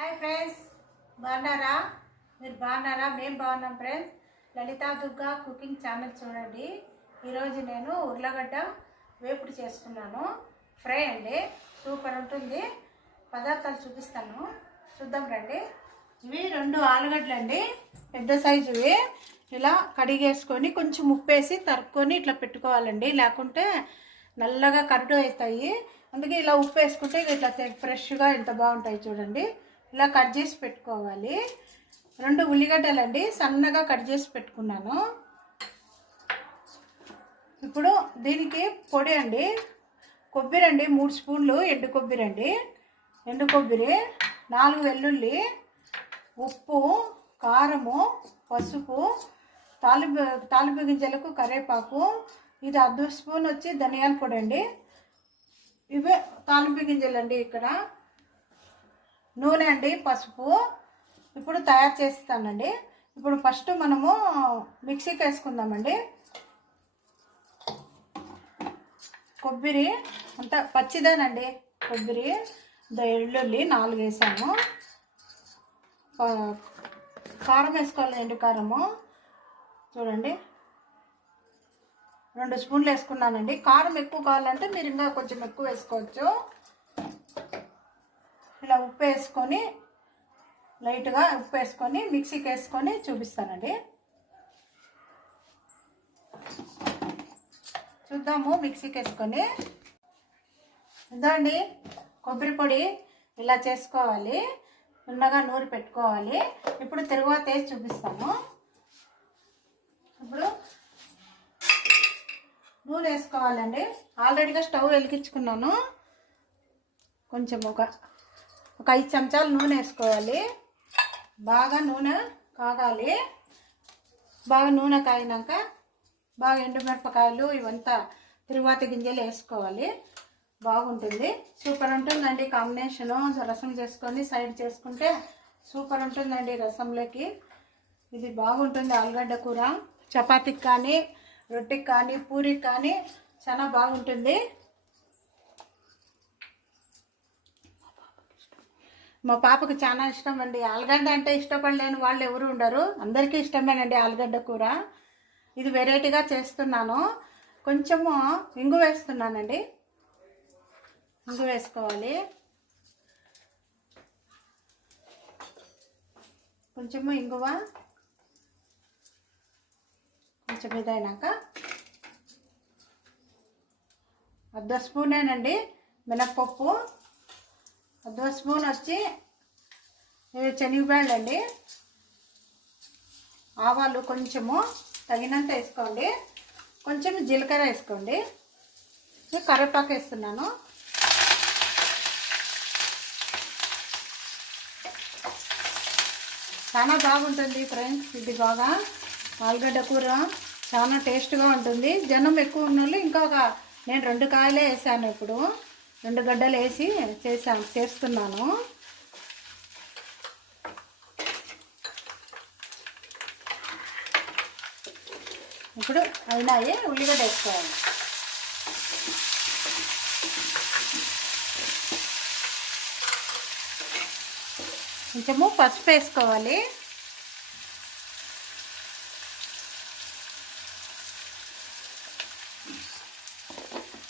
Hi friends, బాగున్నారా? మీరు బాగున్నారా? మేము బాగున్నాం friends. Lalitha Durga cooking channel చూడండి. ఈరోజు నేను ఉర్లగడ్డ వేపుడు చేస్తున్నాను. ఫ్రై అండి, సూపర్ ఉంటుంది. పదార్థాలు చూపిస్తాను, చూద్దాం రండి. ఇవి 2 ఆలుగడ్డలు అండి, పెద్ద సైజువి. ఇలా కడిగేసుకొని కొంచెం ఉప్పేసి తరుక్కొని ఇట్లా పెట్టుకోవాలండి, లేకుంటే నల్లగా కరడు అవుతాయి. అందుకే ఇలా ఉప్పు వేసుకుంటే ఇట్లా ఫ్రెష్గా ఎంత బాగుంటాయి చూడండి. ఇలా కట్ చేసి పెట్టుకోవాలి. 2 ఉల్లిగడ్డలు అండి, సన్నగా కట్ చేసి పెట్టుకున్నాను. ఇప్పుడు దీనికి పొడి అండి, కొబ్బరి అండి 3 స్పూన్లు ఎండు కొబ్బరి అండి, ఎండు కొబ్బరి, 4 వెల్లుల్లి, ఉప్పు, కారము, పసుపు, తాలింపు గింజలకు కరివేపాకు. ఇది 1/2 స్పూన్ వచ్చి ధనియాల పొడి అండి. ఇవే తాలింపు గింజలు అండి. ఇక్కడ నూనె అండి, పసుపు. ఇప్పుడు తయారు చేస్తానండి. ఇప్పుడు ఫస్ట్ మనము మిక్సీకి వేసుకుందామండి. కొబ్బరి అంతా పచ్చిదేనండి, కొబ్బరి, వెల్లుల్లి 4 వేసాము. కారం వేసుకోవాలి, ఎండు కారము చూడండి 2 స్పూన్లు వేసుకున్నానండి. కారం ఎక్కువ కావాలంటే మీరు ఇంకా కొంచెం ఎక్కువ వేసుకోవచ్చు. ఇలా ఉప్పు వేసుకొని, లైట్గా ఉప్పు వేసుకొని మిక్సీకి వేసుకొని చూపిస్తానండి. చూద్దాము మిక్సీకి వేసుకొని. ఇదండి కొబ్బరి పొడి, ఇలా చేసుకోవాలి. ఉన్నగా నూరి పెట్టుకోవాలి. ఇప్పుడు తిరుగువాత వేసి చూపిస్తాను. ఇప్పుడు నూనె వేసుకోవాలండి. ఆల్రెడీగా స్టవ్ వెలిగించుకున్నాను. కొంచెం ఒక 5 చెంచాలు నూనె వేసుకోవాలి. బాగా నూనె కాగాలి. బాగా నూనె కాగినాక బాగా ఎండుమిరపకాయలు ఇవంతా తిరువాత గింజలు వేసుకోవాలి. బాగుంటుంది, సూపర్ ఉంటుందండి. కాంబినేషను రసం చేసుకొని సైడ్ చేసుకుంటే సూపర్ ఉంటుందండి రసంలోకి. ఇది బాగుంటుంది. ఆలుగడ్డ కూర చపాతీకి కానీ, రొట్టెకి కానీ, పూరికి కానీ చాలా బాగుంటుంది. మా పాపకు చాలా ఇష్టం అండి ఆలుగడ్డ. అంటే ఇష్టపడలేని వాళ్ళు ఎవరు ఉండరు, అందరికీ ఇష్టమేనండి ఆలుగడ్డ కూర. ఇది వెరైటీగా చేస్తున్నాను. కొంచెము ఇంగు వేస్తున్నానండి. ఇంగు వేసుకోవాలి. కొంచెము ఇంగువ, కొంచెం ఇదైనాక 1/2 స్పూనేనండి మినప్పప్పు, 1/2 స్పూన్ వచ్చి శనగబ్యాళ్ళు అండి, ఆవాలు కొంచెము తగినంత వేసుకోండి, కొంచెం జీలకర్ర వేసుకోండి, కరివేపాకు వేస్తున్నాను. చాలా బాగుంటుంది ఫ్రెండ్స్. ఇది బాగా ఆలుగడ్డ కూర చాలా టేస్ట్గా ఉంటుంది. జనం ఎక్కువ ఉన్న వాళ్ళు నేను 2 కాయలే వేసాను. ఇప్పుడు 2 గడ్డలు వేసి చేస్తున్నాను. ఇప్పుడు అయినాయి. ఉల్లిగడ్డ వేసుకోవాలి. కొంచెము పసుపు వేసుకోవాలి.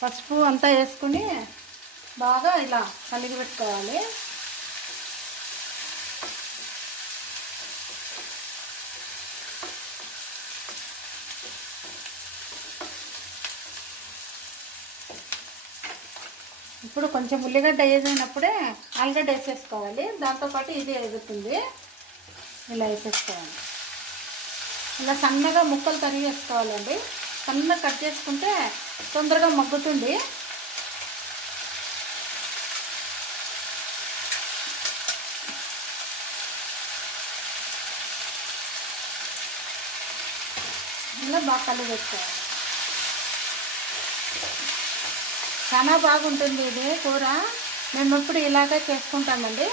పసుపు అంతా వేసుకుని బాగా ఇలా కలిగి పెట్టుకోవాలి. ఇప్పుడు కొంచెం ఉల్లిగడ్డ వేసినప్పుడే ఆలుగడ్డ వేసేసుకోవాలి. దాంతోపాటు ఇది ఎగుతుంది. ఇలా వేసేసుకోవాలి. ఇలా సన్నగా ముక్కలు తరిగేసుకోవాలండి. సన్నగా కట్ చేసుకుంటే తొందరగా మగ్గుతుంది. ఇలా బాగా కలిగేసుకోవాలి. చాలా బాగుంటుంది ఇది కూర. మేము ఎప్పుడు ఇలాగే చేసుకుంటామండి.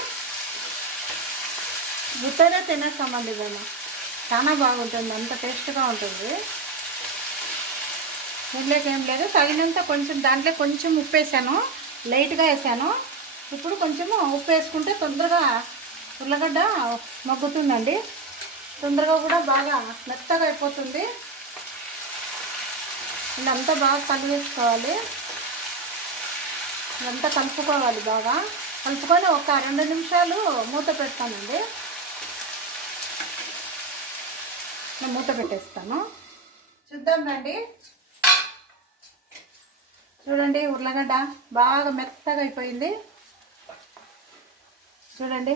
గుత్తనే తినేస్తామండి మేము. చాలా బాగుంటుంది, అంత టేస్ట్గా ఉంటుంది. దీంట్లోకి ఏం లేదు, తగినంత కొంచెం దాంట్లో కొంచెం ఉప్పు వేసాను, లైట్గా వేసాను. ఇప్పుడు కొంచెము ఉప్పు వేసుకుంటే తొందరగా ఉల్లగడ్డ మగ్గుతుందండి. తొందరగా కూడా బాగా మెత్తగా అయిపోతుంది. ఇదంతా బాగా కలిపేసుకోవాలి. ఇదంతా కలుపుకోవాలి. బాగా కలుపుకొని ఒక 2 నిమిషాలు మూత పెడతానండి. నేను మూత పెట్టేస్తాను. చూద్దాం రండి. చూడండి, ఉర్లగడ్డ బాగా మెత్తగా అయిపోయింది. చూడండి,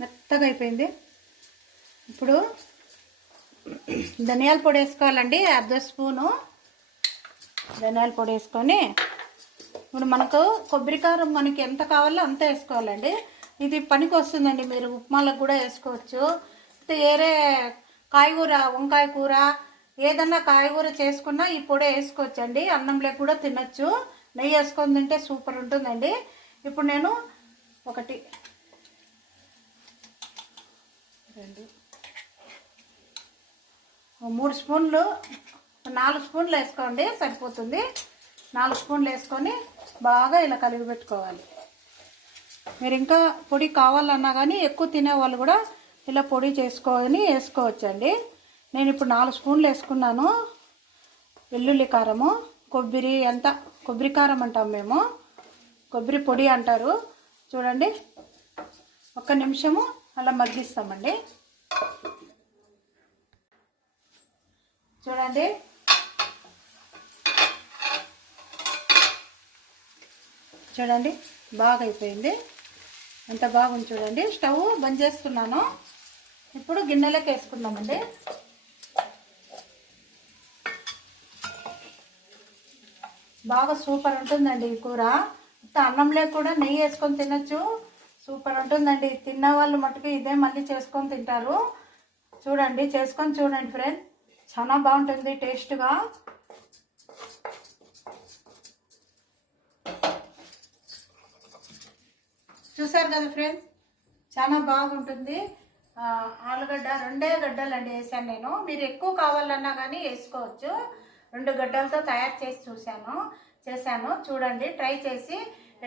మెత్తగా అయిపోయింది. ఇప్పుడు ధనియాల పొడి వేసుకోవాలండి. 1/2 స్పూను ధనియాల పొడి వేసుకొని, ఇప్పుడు మనకు కొబ్బరికారం మనకి ఎంత కావాలో అంత వేసుకోవాలండి. ఇది పనికి వస్తుందండి. మీరు ఉప్మాలకు కూడా వేసుకోవచ్చు. వేరే కాయగూర, వంకాయ కూర, ఏదన్నా కాయగూర చేసుకున్నా ఈ పొడి వేసుకోవచ్చండి. అన్నంలో కూడా తినచ్చు. నెయ్యి వేసుకొని తింటే సూపర్ ఉంటుందండి. ఇప్పుడు నేను 1 2 3 స్పూన్లు 4 స్పూన్లు వేసుకోండి, సరిపోతుంది. 4 స్పూన్లు వేసుకొని బాగా ఇలా కలిపి పెట్టుకోవాలి. మీరు ఇంకా పొడి కావాలన్నా కానీ ఎక్కువ తినేవాళ్ళు కూడా ఇలా పొడి చేసుకొని వేసుకోవచ్చండి. నేను ఇప్పుడు 4 స్పూన్లు వేసుకున్నాను. వెల్లుల్లి కారము, కొబ్బరి, కొబ్బరి కారం అంటాం మేము, కొబ్బరి పొడి అంటారు. చూడండి, 1 నిమిషము అలా మగ్గిస్తామండి. చూడండి, చూడండి బాగా అయిపోయింది. ఎంత బాగుంది చూడండి. స్టవ్ బంద్ చేస్తున్నాను. ఇప్పుడు గిన్నెలోకి వేసుకుందామండి. బాగా సూపర్ ఉంటుందండి ఈ కూర. అన్నంలో కూడా నెయ్యి వేసుకొని తినచ్చు. సూపర్ ఉంటుందండి. తిన్న వాళ్ళు మటుకు ఇదే మళ్ళీ చేసుకొని తింటారు. చూడండి, చేసుకొని చూడండి ఫ్రెండ్స్. చాలా బాగుంటుంది టేస్ట్గా. చూసారు కదా ఫ్రెండ్స్, చాలా బాగుంటుంది. ఆలుగడ్డ 2 గడ్డలండి వేసాను నేను. మీరు ఎక్కువ కావాలన్నా కానీ వేసుకోవచ్చు. 2 గడ్డలతో తయారు చేసి చేశాను. చూడండి, ట్రై చేసి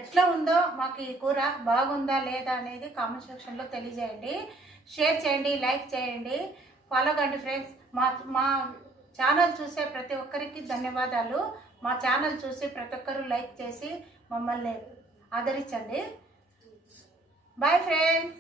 ఎట్లా ఉందో మాకు ఈ కూర బాగుందా లేదా అనేది కామెంట్ సెక్షన్లో తెలియజేయండి. షేర్ చేయండి, లైక్ చేయండి, ఫాలో కండి ఫ్రెండ్స్. మా ఛానల్ చూసే ప్రతి ఒక్కరికి ధన్యవాదాలు. మా ఛానల్ చూసి ప్రతి ఒక్కరు లైక్ చేసి మమ్మల్ని ఆదరించండి. Bye friends.